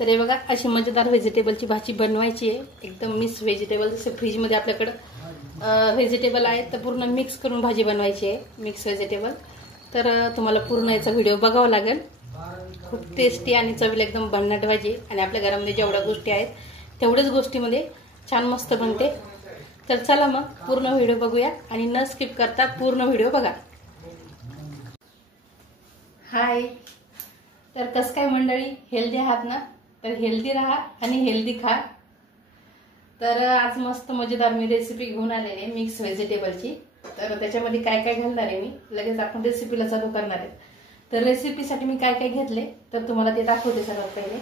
तर हे बघा अशी मजेदार व्हेजिटेबलची भाजी बनवायची आहे. एकदम मिक्स व्हेजिटेबल, जसे फ्रीजमध्ये आपल्याकडं व्हेजिटेबल आहेत तर पूर्ण मिक्स करून भाजी बनवायची आहे, मिक्स व्हेजिटेबल. तर तुम्हाला पूर्ण याचा व्हिडिओ बघावा लागेल. खूप टेस्टी आणि चवीला एकदम भन्नाट भाजी, आणि आपल्या घरामध्ये जेवढ्या गोष्टी आहेत तेवढ्याच गोष्टीमध्ये छान मस्त बनते. तर चला मग पूर्ण व्हिडिओ बघूया आणि न स्किप करता पूर्ण व्हिडिओ बघा. हाय, तर कसं काय मंडळी, हेल्दी आहात ना? तर हेल्दी राहा आणि हेल्दी खा. तर आज मस्त मजेदार मी रेसिपी घेऊन आलेली आहे मिक्स व्हेजिटेबलची. तर त्याच्यामध्ये काय काय घालणार आहे मी, लगेच आपण रेसिपीला चालू करणार आहे. तर रेसिपीसाठी मी काय काय घेतले तर तुम्हाला ते दाखवते सर्वात पहिले.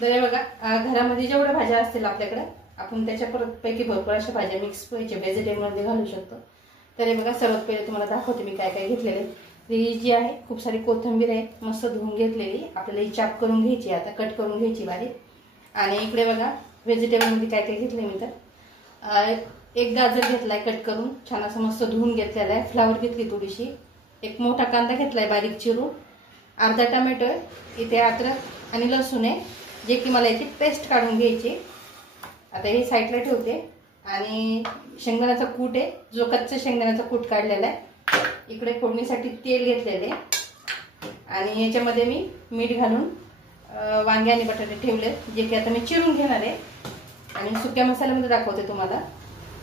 तर बघा, घरामध्ये जेवढ्या भाज्या असतील आपल्याकडे आपण त्याच्यापैकी भरपूर अशा भाज्या मिक्स व्हेजिटेबल मध्ये घालू शकतो. तर हे बघा, सर्वात पहिले तुम्हाला दाखवते मी काय काय घेतलेले. ही जी आहे खूप सारी कोथिंबीर आहे, मस्त धुवून घेतलेली. आपल्याला ही चाप करून घ्यायची, आता कट करून घ्यायची बारीक. आणि इकडे बघा व्हेजिटेबल मध्ये काय काय घेतले मी. तर एक गाजर घेतलाय कट करून, छान असं मस्त धुवून घेतलेला आहे. फ्लावर घेतली थोडीशी, एक मोठा कांदा घेतलाय बारीक चिरून, अर्धा टोमॅटो आहे, इथे अद्रक आणि लसूण आहे, जे की मला याची पेस्ट काढून घ्यायची. आता हे साईडला ठेवते. आणि शेंगदाण्याचा कूट आहे, जो कच्चा शेंगदाण्याचा कूट काढलेला आहे. इकडे फोडणीसाठी तेल घेतलेले आणि याच्यामध्ये मी मीठ घालून वांगे आणि बटाटे ठेवले, जे की आता मी चिरून घेणार आहे. आणि सुक्या मसाल्यामध्ये दाखवते तुम्हाला.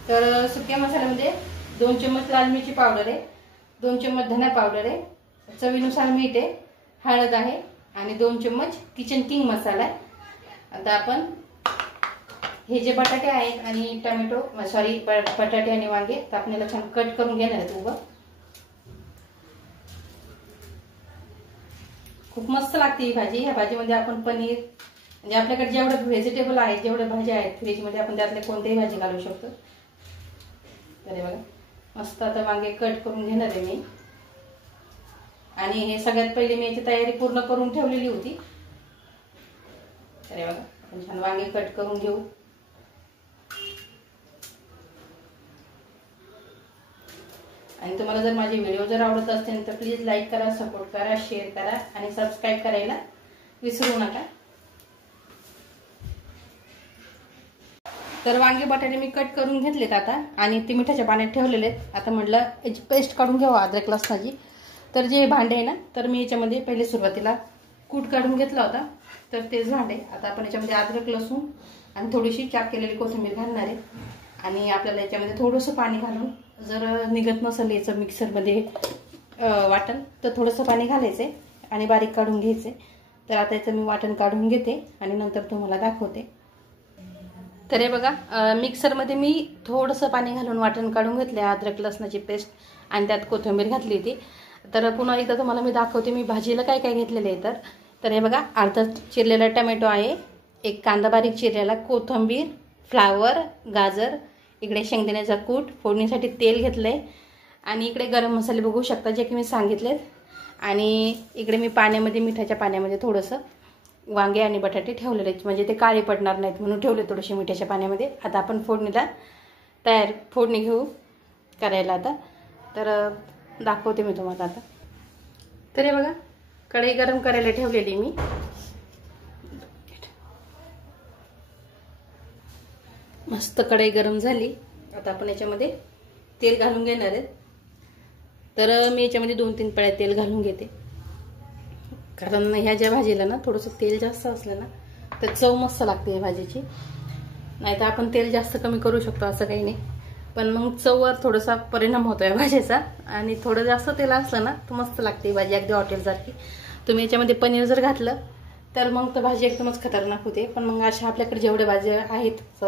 तर सुक्या मसाल्यामध्ये 2 चम्मच लाल मिरची पावडर आहे, 2 चम्मच धना पावडर आहे, चवीनुसार मीठ आहे, हळद आहे आणि 2 चम्मच किचन किंग मसाला आहे. आता आपण हे जे बटाटे आहेत आणि टोमॅटो बटाटे आणि वांगे तर आपल्याला छान कट करून घेणार आहेत उभं. खूप मस्त लागते ही भाजी. ह्या भाजीमध्ये आपण पनीर, म्हणजे आपल्याकडे जेवढे व्हेजिटेबल आहेत, जेवढ्या भाज्या आहेत फ्रीजमध्ये, आपण त्यातले कोणत्याही भाजी घालू शकतो. तर हे बघा मस्त आता वांगे कट करून घेणार आहे मी. आणि हे सगळ्यात पहिले मी याची तयारी पूर्ण करून ठेवलेली होती. तर हे बघा आपण छान वांगे कट करून घेऊ. आणि तुम्हाला जर माझे व्हिडिओ जर आवडत असतील तर प्लीज लाईक करा, सपोर्ट करा, शेअर करा आणि सबस्क्राईब करायला विसरू नका. तर वांगे बटाटे मी कट करून घेतलेत आता, आणि ते मिठाच्या पाण्यात ठेवलेले आहेत. आता म्हटलं याची पेस्ट काढून घ्यावा अद्रक लसणाची. तर जे भांडे आहे ना, तर मी याच्यामध्ये पहिले सुरुवातीला कूट काढून घेतला होता, तर तेच भांडे. आता आपण याच्यामध्ये अद्रक लसूण आणि थोडीशी चाप केलेली कोथिंबीर घालणार आहे. आणि आपल्याला याच्यामध्ये थोडंसं पाणी घालून, जर निघत नसेल याचं मिक्सरमध्ये वाटण, तर थोडंसं पाणी घालायचंय आणि बारीक काढून घ्यायचंय. तर आता याचं मी वाटण काढून घेते आणि नंतर तुम्हाला दाखवते. तर हे बघा, मिक्सरमध्ये मी थोडंसं पाणी घालून वाटण काढून घेतले, अद्रक लसणाची पेस्ट, आणि त्यात कोथिंबीर घातली होती. तर पुन्हा एकदा तुम्हाला मी दाखवते मी भाजीला काय काय घेतलेलं आहे. तर हे बघा, अर्धा चिरलेला टोमॅटो आहे, एक कांदा बारीक चिरलेला, कोथिंबीर, फ्लावर, गाजर, इकडे शेंगदाण्याचा कूट, फोडणीसाठी तेल घेतलंय, आणि इकडे गरम मसाले बघू शकता जे की मी सांगितलेत. आणि इकडे मी पाण्यामध्ये, मिठाच्या पाण्यामध्ये थोडंसं वांगे आणि बटाटे ठेवलेले आहेत, म्हणजे ते काळे पडणार नाहीत म्हणून ठेवले थोडेसे मिठाच्या पाण्यामध्ये. आता आपण फोडणीला फोडणी घेऊ करायला आता. तर दाखवते मी तुम्हाला आता. तर हे बघा, कढई गरम करायला ठेवलेली मी. मस्त कढई गरम झाली. आता आपण याच्यामध्ये तेल घालून घेणार आहेत. तर मी याच्यामध्ये 2-3 पळ्या तेल घालून घेते, कारण ह्या ज्या भाजीला ना थोडंसं तेल जास्त असलं ना तर चव मस्त लागते या भाजीची. नाही तर आपण तेल जास्त कमी करू शकतो, असं काही नाही, पण मग चववर थोडासा परिणाम होतो या भाजीचा. आणि थोडं जास्त तेल असलं ना तर मस्त लागते भाजी, अगदी हॉटेलसारखी. तुम्ही याच्यामध्ये पनीर जर घातलं तर मग तर भाजी एकदमच खतरनाक होते. पण मग अशा आपल्याकडे जेवढ्या भाज्या आहेत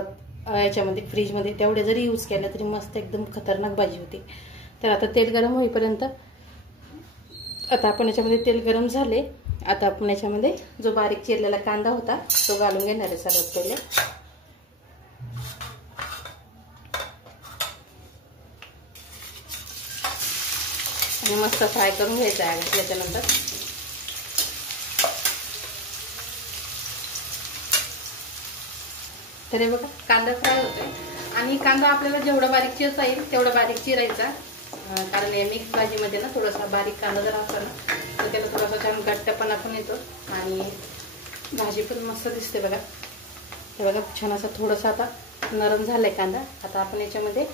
याच्यामध्ये फ्रीजमध्ये, तेवढे जरी यूज केल्या तरी मस्त एकदम खतरनाक भाजी होती. तर आता तेल गरम होईपर्यंत, आता आपण याच्यामध्ये तेल गरम झाले. आता आपण याच्यामध्ये जो बारीक चिरलेला कांदा होता तो घालून घेणार आहे सर्वात पहिले. आणि मस्त फ्राय करून घ्यायचा आहे त्याच्यानंतर. तर हे बघा, कांदा फ्राय होतोय. आणि कांदा आपल्याला जेवढा बारीक चिरता येईल तेवढा बारीक चिरायचा, कारण या मिक्स भाजीमध्ये ना थोडासा बारीक कांदा जर असला ना तर त्याला थोडासा छान घट्टपणा पण येतो आणि भाजी पण मस्त दिसते बघा. हे बघा छान असं थोडंसं आता नरम झालंय कांदा. आता आपण याच्यामध्ये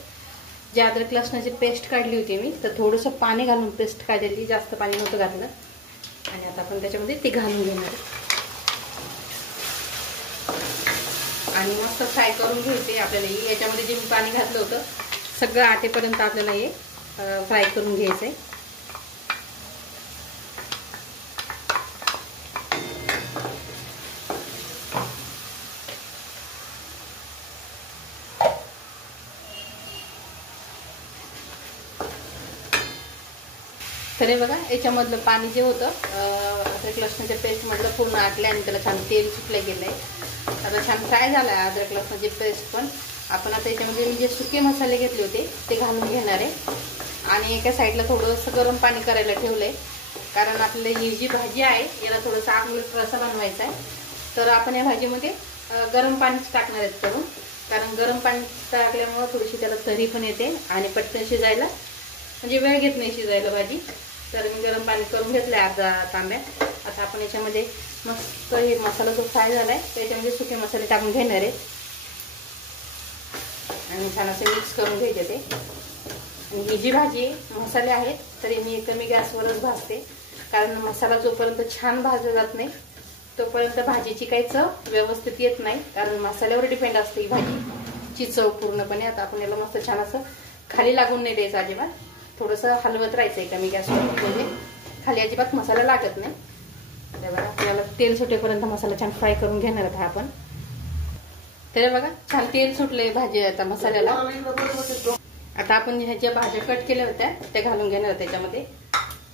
जे अद्रक लसणाची पेस्ट काढली होती मी, तर थोडंसं पाणी घालून पेस्ट काढलेली, जास्त पाणी नव्हतं घातलं. आणि आता आपण त्याच्यामध्ये ते घालून घेणार आणि मस्त फ्राय करून घ्यायचे आपल्याला. याच्यामध्ये जे मी पाणी घातलं होतं सगळं आटेपर्यंत आपल्याला हे फ्राय करून घ्यायचंय. तर हे बघा याच्यामधलं पाणी जे होतं अद्रक लसणाच्या पेस्टमधलं पूर्ण आटलं आणि त्याला छान तेल सुटलं गेलं आहे. आता छान फ्राय झालं आहे अद्रक लसणाची पेस्ट पण. आपण आता याच्यामध्ये मी जे सुके मसाले घेतले होते ते घालून घेणार आहे. आणि एका साईडला थोडंसं गरम पाणी करायला ठेवलं आहे, कारण आपली ही जी भाजी आहे याला थोडंसं आंबट रस्सा बनवायचा आहे. तर आपण या भाजीमध्ये गरम पाणीच टाकणार आहेत करून, कारण गरम पाणी टाकल्यामुळं थोडीशी त्याला तरी पण येते आणि पटकन शिजायला म्हणजे वेळ घेत नाही शिजायला भाजी. तर मी गरम पाणी करून घेतलं आहे अर्धा तांब्यात. आता आपण याच्यामध्ये मस्त हे मसाला जो फ्राय झाला आहे त्याच्यामध्ये सुके मसाले टाकून घेणार आहे आणि छान असे मिक्स करून घ्यायचे ते. आणि ही जी भाजी मसाले आहेत तरी मी कमी गॅसवरच भाजते, कारण मसाला जोपर्यंत छान भाजला जात नाही तोपर्यंत भाजीची काही चव व्यवस्थित येत नाही, कारण मसाल्यावर डिपेंड असते ही भाजीची चव पूर्णपणे. आता आपण याला मस्त छान असं खाली लागून नाही द्यायचं अजिबात, थोडंसं हलवत राहायचंय कमी गॅसवर, म्हणजे खाली अजिबात मसाला लागत नाही. बघा आपल्याला तेल सुटेपर्यंत मसाला छान फ्राय करून घेणार आहोत आपण. तर बघा छान तेल सुटलंय भाजी आता मसाल्याला. आता आपण ह्या ज्या भाज्या कट केल्या होत्या त्या घालून घेणार आहोत त्याच्यामध्ये.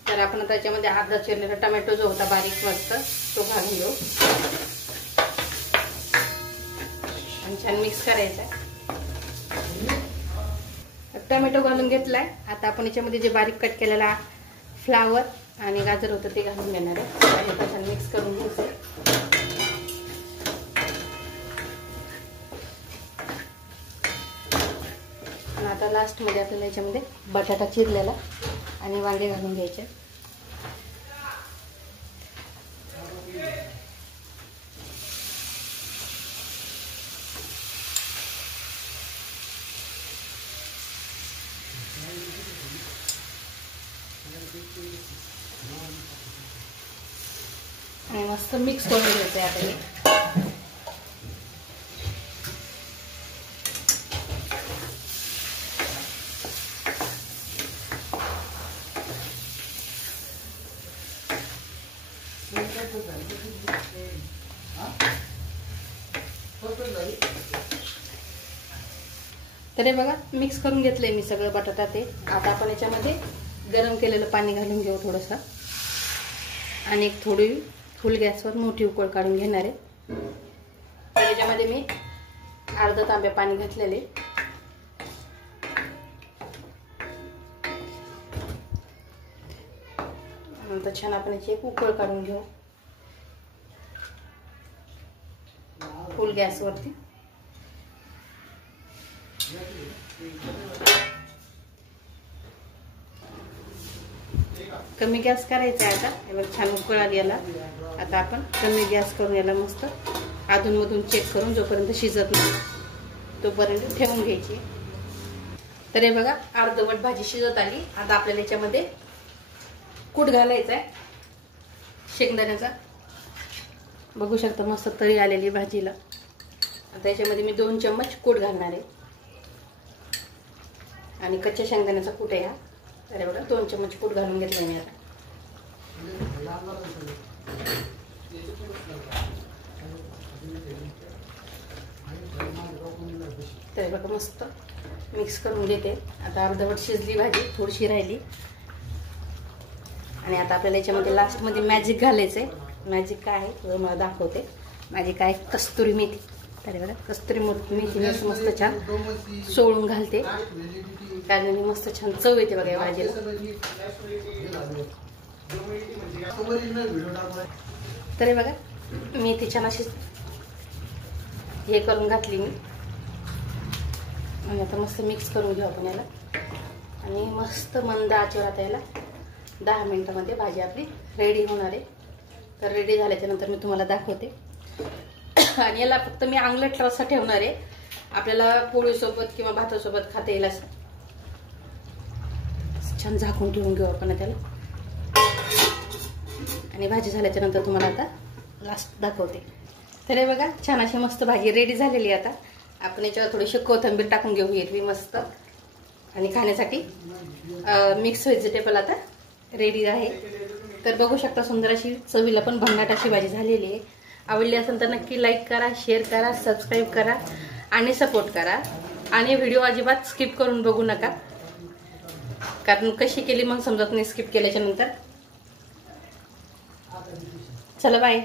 तर आपण त्याच्यामध्ये अर्धा चिरलेला टोमॅटो जो होता बारीक मस्त तो घालून घेऊ आणि छान मिक्स करायचा. टोमॅटो घालून घेतलाय. आता आपण याच्यामध्ये जे बारीक कट केलेला फ्लावर आणि गाजर होतं ते घालून घेणार आहे आणि छान मिक्स करून घ्यायचं. आणि आता लास्ट मध्ये आपल्याला याच्यामध्ये बटाटा चिरलेला आणि वांगे घालून घ्यायचे. आणि मस्त मिक्स करून घ्यायचं आहे आता हे. तर हे बघा मिक्स करून घेतलंय मी सगळं बटाटा ते. आता आपण याच्यामध्ये गरम केलेलं पाणी घालून घेऊ थोडंसं आणि एक थोडी फुल गॅसवर मोठी उकळ काढून घेणार आहे. तर याच्यामध्ये मी अर्धा तांब्या पाणी घातलेले. नंतर छान आपण याची एक उकळ काढून घेऊ फुल गॅसवरती. कमी गॅस करायचा आहे आता. हे छान उकळ आली याला. आता आपण कमी गॅस करून याला मस्त अधूनमधून चेक करून जोपर्यंत शिजत नाही तोपर्यंत ठेवून घ्यायची. तर हे बघा अर्धवट भाजी शिजत आली. आता आपल्याला याच्यामध्ये कूट घालायचा आहे शेंगदाण्याचा. बघू शकता मस्त तळी आलेली भाजीला. आता याच्यामध्ये मी 2 चम्मच कूट घालणार आहे आणि कच्च्या शेंगदाण्याचा कूट आहे हा. तर बघा 2 चम्मच कूट घालून घेतलाय मी आता. तर बघा मस्त मिक्स करून घेते. आता अर्धवट शिजली भाजी, थोडीशी राहिली. आणि आता आपल्याला याच्यामध्ये लास्टमध्ये मॅजिक घालायचंय. मॅजिक काय आहे तो मला दाखवते. मॅजिक आहे कस्तुरी मेथी. तर बघा कस्तुरी मेथी मस्त छान सोळून घालते, कारण मस्त छान चव येते बघा या भाजीला. तर बघा मेथी छान अशी हे करून घातली मी. आणि आता मस्त मिक्स करून घेऊ आपण याला आणि मस्त मंद आचेवर आता याला 10 मिनिटांमध्ये भाजी आपली रेडी होणार आहे. तर रेडी झाल्याच्या नंतर मी तुम्हाला दाखवते. आणि याला फक्त मी आंगलट रस्सा ठेवणार आहे, आपल्याला पोळीसोबत किंवा भातासोबत खाता येईल असं. छान झाकून ठेवून घेऊ आपण त्याला. आणि भाजी झाल्याच्या नंतर तुम्हाला आता लास्ट दाखवते. तर हे बघा, छान अशी मस्त भाजी रेडी झालेली. आता आपण याच्यावर थोडीशी कोथिंबीर टाकून घेऊ हिरवी मस्त. आणि खाण्यासाठी मिक्स व्हेजिटेबल आता रेडी आहे. तर बघू शकता, सुंदर अशी चवीला पण भन्नाट अशी भाजी झालेली आहे. आवडली असेल तर नक्की लाईक करा, शेअर करा, सबस्क्राईब करा आणि सपोर्ट करा. आणि व्हिडिओ अजिबात स्किप करून बघू नका, कारण कशी केली मग समजत नाही स्किप केल्याच्या नंतर. चला बाय.